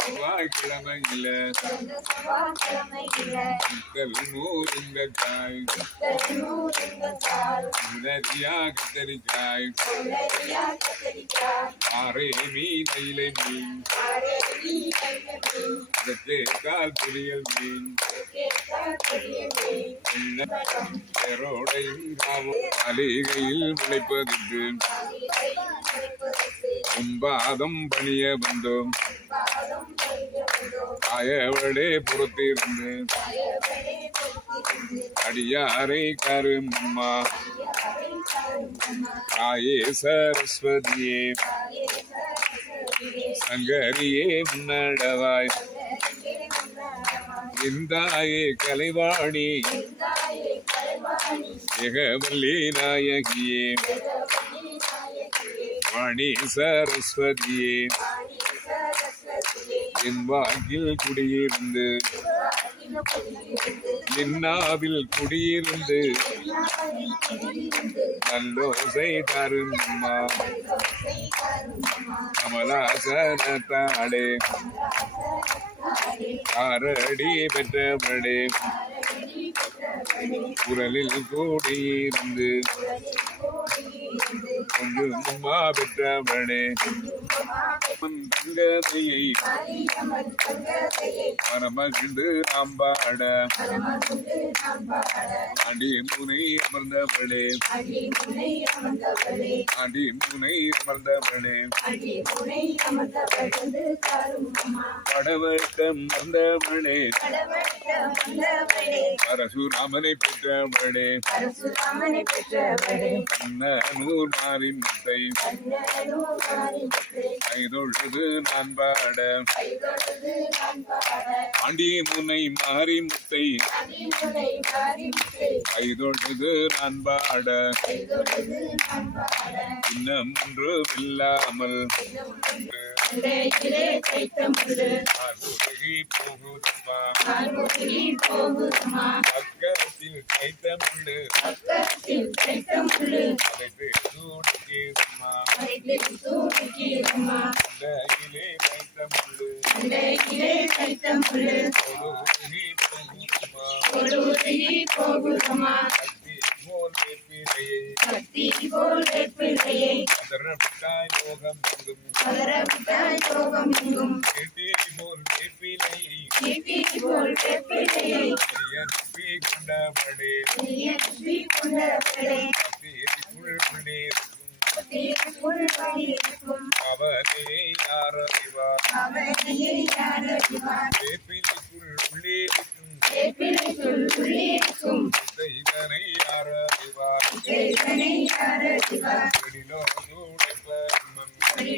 செவ்வாய்க்கிழமையில கடந்த உணரியா கத்தரிக்காய் ஆரே மீன் இலை மீன் கால் மீன் பெரோடையும் அலிகையில் முளைப்பதற்கு உம்பாதம் பணிய வந்தோம் காயவளே பொறுத்திருந்து. அடியாரை கருமம்மா. காயே சரஸ்வதியே. சங்கரியே முன்னடவாய். இந்தாயே கலைவாணி. ஏகவல்லி நாயகியே. வாணி சரஸ்வதியே. என் வாக்கில் குடியிருந்து நின்னாவில் குடியிருந்து நல்லோசை தரும் அம்மா கமலாசனத்தாளே காரடி பெற்றவளே. குரலில் கூடியிருந்து கொஞ்சம் அம்மா பெற்றவளே தங்கதையை மனமகிழ்ந்து நாம் பாட அடி முனை அமர்ந்தவளே. அடி முனை அமர்ந்தவளே. படவட்டம் வந்தவளே பரசுராமனை பெற்றவளே. கண்ணனூர் மாறின் முத்தை கைதொழுது நான் பாட ஆண்டி முனை மாறி முத்தை கைதொழுது நான் பாட இன்னும் ஒன்று இல்லாமல். போகுதுமா. போகுதுமா. முள்ளு போகுதம்மா ஆர்முகிலி போகுதம்மா பக்கத்தில் கைத்த முள்ளு பக்கத்தில் தைத்த முள்ளு அதைத்து அரைத்து தூக்கிடுமா கையிலே கைத்த முள்ளு முள்ளு போகுதம்மா. போகுதம்மா. கத்தி போல் வேப்பிலையை கத்தி போல் பிள்ளையை அதரவிட்டாய் யோகம் எங்கும். பதறவிட்டாய் யோகம் எங்கும். கெட்டி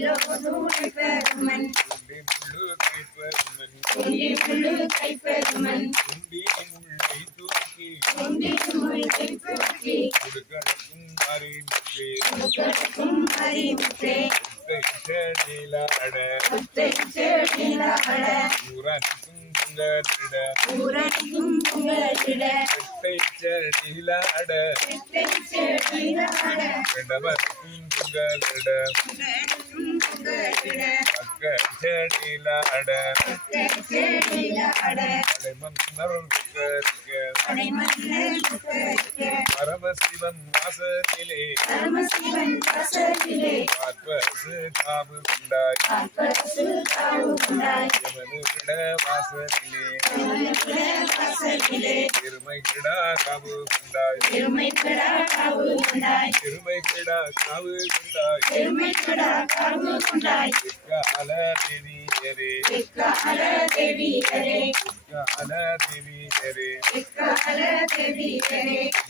கொடுக்கணும் அறிந்து கொடுக்கும் அறிவுற்றே செடிலாட செடிலாட புங்கலிட ஊரணிக்கும் புகழிட. செடிலாட புங்கலிட புகழிட பக்க செடிலாட மன்னர் புகழிக்க பரமசிவன் வாசத்திலே. பரமசிவன் வாசலிலே பார்ப்பசு காவு உண்டாய் காப்பரசு காவு உண்டாய் எமது விட வாசலிலே திருமண வாசலிலே பெருமை கிடா காவு உண்டாய் பெருமைக்கடா காவு உண்டாய் பெருமை கிடா காவு உண்டாய் பெருமைக்கடா காவு உண்டாய் கால தேவியரே வெக்கால தேவியரே கால தேவியரே வெக்கால தேவியரே எல்லாம் ஆண்ட சக்தி எல்லாம்